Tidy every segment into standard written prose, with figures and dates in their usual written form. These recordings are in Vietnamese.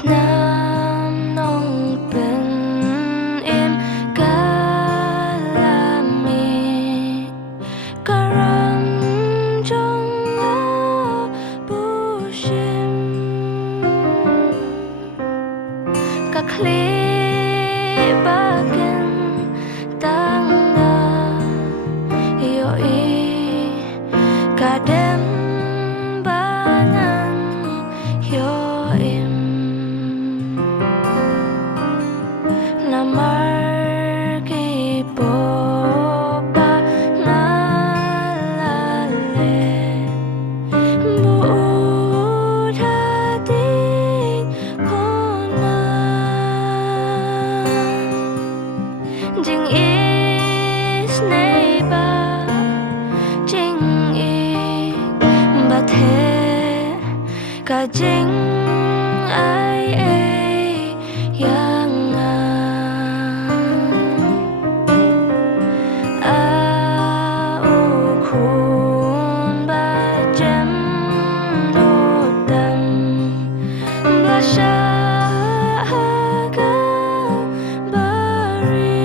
Nam nong pen im kalami karam jong la bushim kakli bagen tangga yo I kadem banan yo im namar ki popa nalale buddha ting hona jing is neighbor jing I ba thế cả jing ai yang kun ba jem do dam ba sha ga bari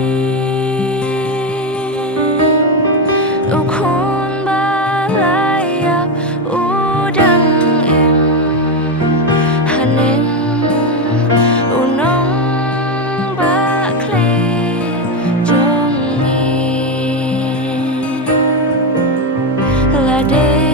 kun ba layap udang im haning unong ba kle jong I la de